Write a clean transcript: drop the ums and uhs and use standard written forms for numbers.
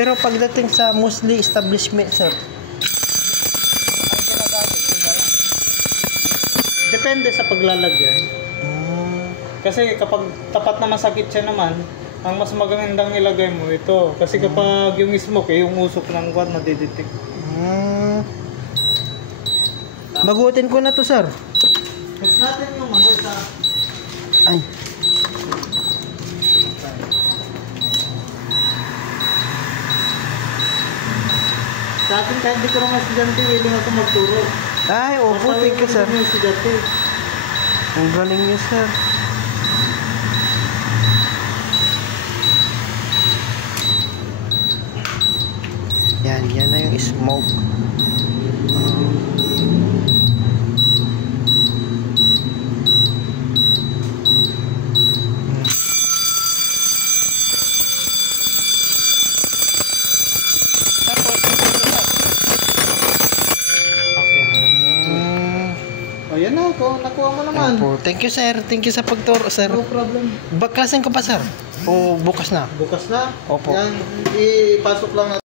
Pero pagdating sa mostly establishment, sir, Depende sa paglalagyan. Kasi kapag tapat naman sa kitchen naman, ang mas magandang ilagay mo ito. Kasi kapag yung smoke, yung usok ng kwan, madidetect. Bagutin ko na to, sir. Test natin yung ano sa... Ay. Sa akin, kahit di ko naman estudyante, willing ako magturo. Ay, opo, thank you, sir. Yung estudyante. Ang galing niyo, sir. Yan na yung smoke. Ayan na, nakuha mo naman. Opo, thank you, sir. Thank you sa pagturo, sir. No problem. Baklasin ko pa, sir? O bukas na? Bukas na. Opo. Yan, ipasok lang natin.